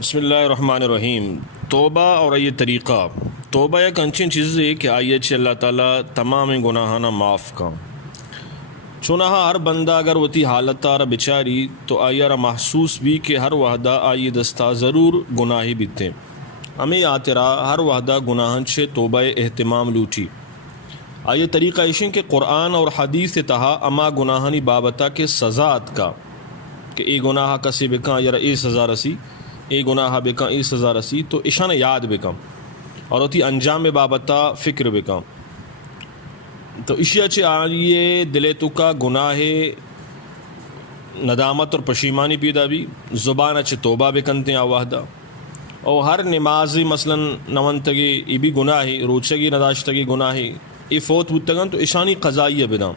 بسم اللہ الرحمن الرحیم۔ توبہ اور یہ طریقہ توبہ ایک انچین چیز ہے کہ آئیے اللہ تعالیٰ تمام گناہانہ معاف کا چونہا ہر بندہ اگر وتی حالت آرہ بچاری تو آئیے محسوس بھی کہ ہر وحدہ آئیے دستا ضرور گناہی بیتے ہمیں آترا ہر وحدہ گناہن چھے توبہ اہتمام لوٹی آئیے طریقہ ایشن کہ قرآن اور حدیث تہا اما گناہانی بابتا کے سزات کا کہ ای گناہ کسی بکاں یا ای سزا رسی ای گناہ بکاں ای سزا رسی تو اشان یاد بکاں اور اتی انجام بابتا فکر بکاں تو اشیا چے آئیے دلے تو کا گناہ ندامت اور پشیمانی پیدا بھی زبان اچھے توبہ بکنتے ہیں آوہدہ اور ہر نمازی مثلا نونتگی ای بھی گناہی روچگی نداشتگی گناہی ای فوت بودتگن تو اشانی قضائیہ بدام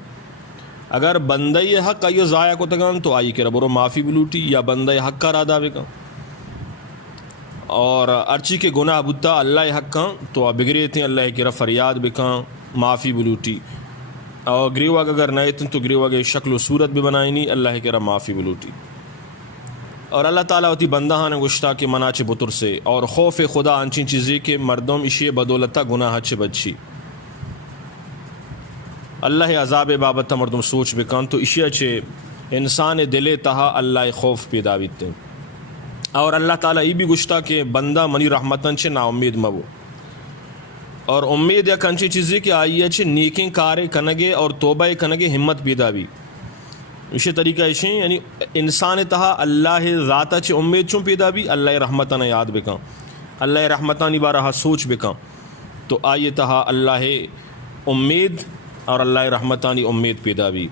اگر بندہ حق آئیے ضائع کو تگن تو آئی کہ ربرو معافی بلوٹی یا بندہ حق کا رادا بکا اور ارچی کے گناہ بتا اللہ حق کا تو بگرے تھے اللہ کی فریاد بکا معافی بلوٹی اور گریواگ اگر نئے تھے تو گریواگ شکل و صورت بھی بنائی نہیں اللہ کی معافی بلوٹی اور اللہ تعالیٰ ہوتی بندہ نے گشتا کے مناچ بطر سے اور خوف خدا انچین چیزیں کہ مردم اشی بدولتا گناہ چھ بچی اللہ عذاب بابت مردم سوچ بکن تو اشیا چھے انسان دلے تہا اللہ خوف پیدا بیتے اور اللہ تعالیٰ یہ بھی گشتا کہ بندہ منی رحمتن چھے نا امید مبو اور امید یا کنچی چیزیں کہ آئیے چھے نیکیں کارے کنگے اور توبہ کنگے ہمت پیدا بھی اسی طریقہ ایشیں یعنی انسان تہا اللہ ذاتہ چھے امید چون پیدا بھی اللہ رحمتن یاد بکن اللہ رحمتانی بارہا سوچ بکن تو آئیے تہا اللہ امید اور اللہ رحمتانی امید پیدا بھی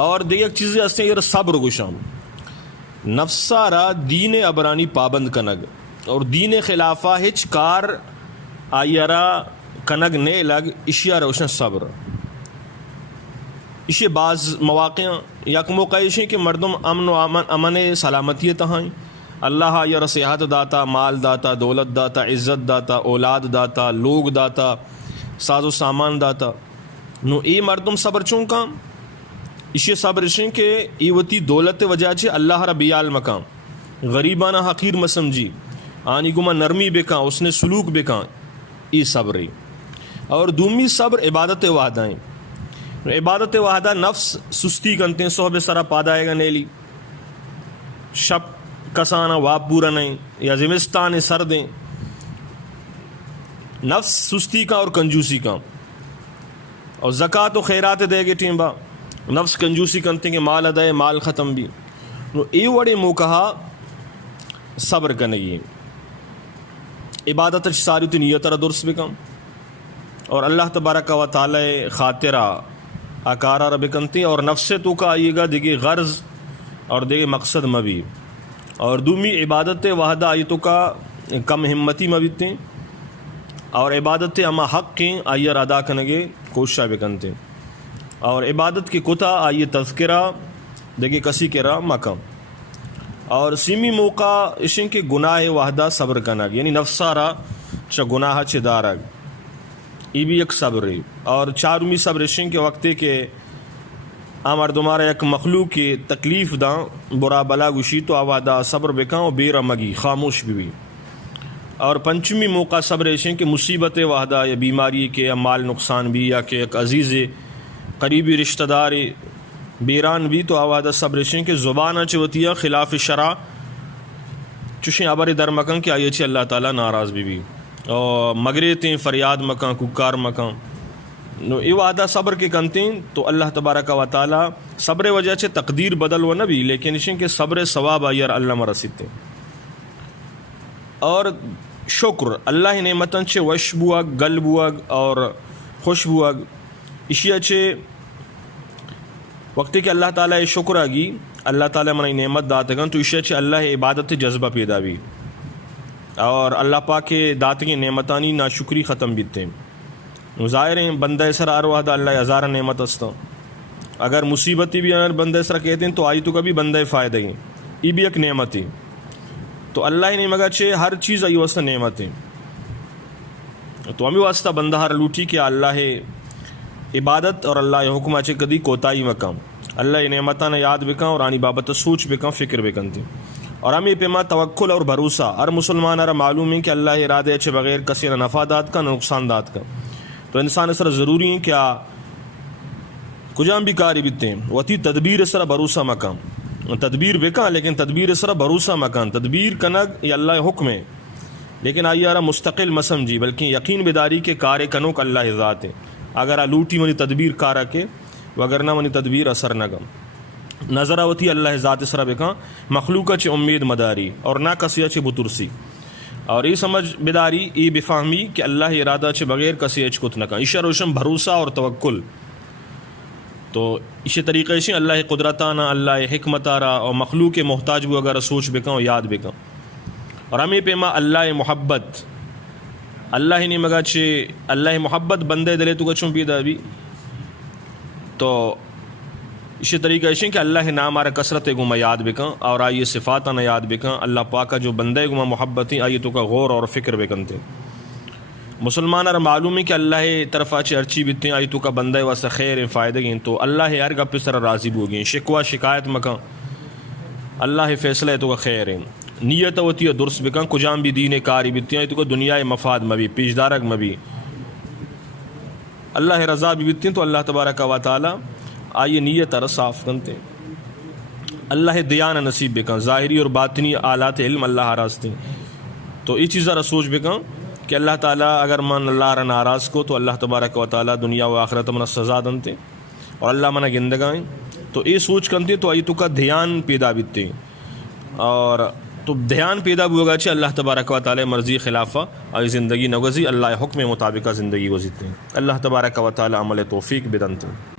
اور دیکھ چیزیں اس نے صبر گشام نفسارا دین ابرانی پابند کنگ اور دین خلافہ ہچ کار آئیرا کنگ نے لگ اشیا روشن صبر اشے بعض مواقع یک موقع اشے کہ مردم امن و امن سلامتیت ہیں اللہ آئیرا صحت داتا مال داتا دولت داتا عزت داتا اولاد داتا لوگ داتا ساز و سامان داتا نو ای مردم صبر چونکا اشی صبر اشن کہ ای وتی دولت وجہ چھے اللہ ربی مکان غریبانہ حقیر مسمجی آنی گما نرمی بکا اس نے سلوک بکا ای صبر اور دومی صبر عبادت وحدہ ہیں عبادت وحدہ نفس سستی کنتے ہیں صحب سرا پادائے گا نیلی شب کسانا واب پورا نہیں یا زمستان سردیں نفس سستی کا اور کنجوسی کا اور زکوٰۃ و خیرات دے گے ٹیمبا نفس کنجوسی کنتے کہ مال ادائے مال ختم بھی نو ای وڑے موقعہ صبر کنگی عبادت ساری تو نیت را درست بکم اور اللہ تبارک و تعالی خاطرہ آکارہ را بکنتے اور نفس تو کا آئیے گا دیکھے غرض اور دیکھے مقصد مبی اور دومی عبادت وحدہ آیتوں کا کم ہمتی مبیتے اور عبادت اما حق کے آئیر ادا کنگے کوشش بکنتے اور عبادت کی کتا آئیے تذکرہ دیکھے کسی کے را مکم اور سیمی موقع اشن کے گناہ وحدہ صبر کنگ یعنی نفسارا چا گناہ چھ دارگ ای بھی ایک صبر ہے اور چارمی صبر اشن کے وقتے کہ آمار دمارا یک مخلوق کی تکلیف داں برا بلا گشی تو آوادہ صبر بکاں اور بے رمگی خاموش بھی اور پنچمی موقع صبر ایشیں کہ مصیبت وحدہ یا بیماری کے یا مال نقصان بھی یا کہ ایک عزیز قریبی رشتہ دار بیران بھی تو آوادہ صبر ایشیں کہ زبانہ چوتیہ خلاف شرع چوشیں عبر در مکان کہ آئیے چھے اللہ تعالیٰ ناراض بھی اور مگریتیں فریاد مکان ککار مکان نو ای وعدہ صبر کے کنتیں تو اللہ تبارک و تعالیٰ صبر وجہ چھے تقدیر بدل و نبی لیکن ایشیں کہ صبر ثواب آئیر اللہ مرسیتے اور شکر اللہ نعمتن چھے وش بوگ گل بوگ اور خوش بوگ اشیا چھے وقتی کہ اللہ تعالیٰ شکر آگی اللہ تعالیٰ منع نعمت داتگن تو اشیا چھے اللہ عبادت جذبہ پیدا بھی اور اللہ پاک کے داتگی نعمتانی ناشکری ختم بیتے ہیں ظاہر ہیں بندہ سر آروہدہ اللہ ہزارہ نعمت استا اگر مصیبتی بھی اگر بندہ سر کہتے ہیں تو آئی تو کبھی بندہ فائدہ گئیں یہ بھی ایک نعمت ہے تو اللہ نے مگا چھے ہر چیز آئی واسطہ نعمت ہے تو ہمیں واسطہ بندہ ہر لوٹی کہ اللہ عبادت اور اللہ حکم چھے کدی کوتائی مکام اللہ نعمتاں یاد بکاں اور آنی بابت سوچ بکاں فکر بکن تھی اور ہمیں پیما توکل اور بھروسہ ہر مسلمان ہر معلوم ہے کہ اللہ ارادے اچھے بغیر کسی نہ نفع دات کا نہ نقصان دات کا. تو انسان سر ضروری ہے کیا کجام بھی کاری بیتے ہیں وتی تدبیر سر بھروسہ مکان تدبیر بکا لیکن تدبیر سر بھروسہ مکان تدبیر کنگ یہ اللہ حکم ہے لیکن آئیے آرہ مستقل مسم جی بلکہ یقین بیداری کے کار کنوک اللہ ذات ہے. اگر آلوٹی منی تدبیر کارا کے وگرنہ منی تدبیر اثر نگم نظر آوتی اللہ ذات سر بکا مخلوقہ چھ امید مداری اور نہ کسی چھ بترسی اور یہ سمجھ بیداری یہ بفہمی کہ اللہ ارادہ چھ بغیر کسی اچ کت نکا اشار روشن بھروسہ اور توکل. تو اسی طریقے سے اللہ قدرتانہ اللہ حکمتارہ اور مخلوق محتاج بھی اگر سوچ بکا اور یاد بکا. اور ہمیں پیما اللہ محبت اللہ نے مگا چھ اللہ محبت بندے دلے تو گچھوں پیدا بھی. تو اسی طریقے سے کہ اللہ نام آرہ کثرت گما یاد بکا اور آئیے صفات نہ یاد بکا اللہ پاکا جو بندے گما محبت ہیں آئیے تو کا غور اور فکر بکنتے. مسلمان اور معلوم ہے کہ اللہ طرف آچے ارچی بیتے ہیں آئی تو کا بندہ واسا خیر فائدہ گئیں تو اللہ ہر گپ سر راضی بو گئیں شکوہ شکایت مکاں اللہ فیصلہ ہے تو کا خیر ہے نیت ہوتی ہے درست بکاں کجام بھی دین کاری بیتے ہیں تو کا دنیا مفاد مبی پیشدارک مبی اللہ رضا بھی بیتے ہیں تو اللہ تبارک و تعالی آئیے نیت ار صاف کنتے اللہ دیان نصیب بکاں ظاہری اور باطنی آلات علم اللہ راستے. تو یہ چیزہ رسوچ بکاں کہ اللہ تعالیٰ اگر من اللہ را ناراض کو تو اللہ تبارک و تعالیٰ دنیا و آخرت من سزا دنتے اور اللہ منہ گندگائیں. تو یہ سوچ کنتے تو آئی تو کا دھیان پیدا بیتے اور تو دھیان پیدا بھی ہوگا چھے اللہ تبارک و تعالیٰ مرضی خلافہ اور زندگی نوزی اللہ حکم مطابقہ زندگی گزیتے ہیں. اللہ تبارک و تعالیٰ عمل توفیق بدنتے.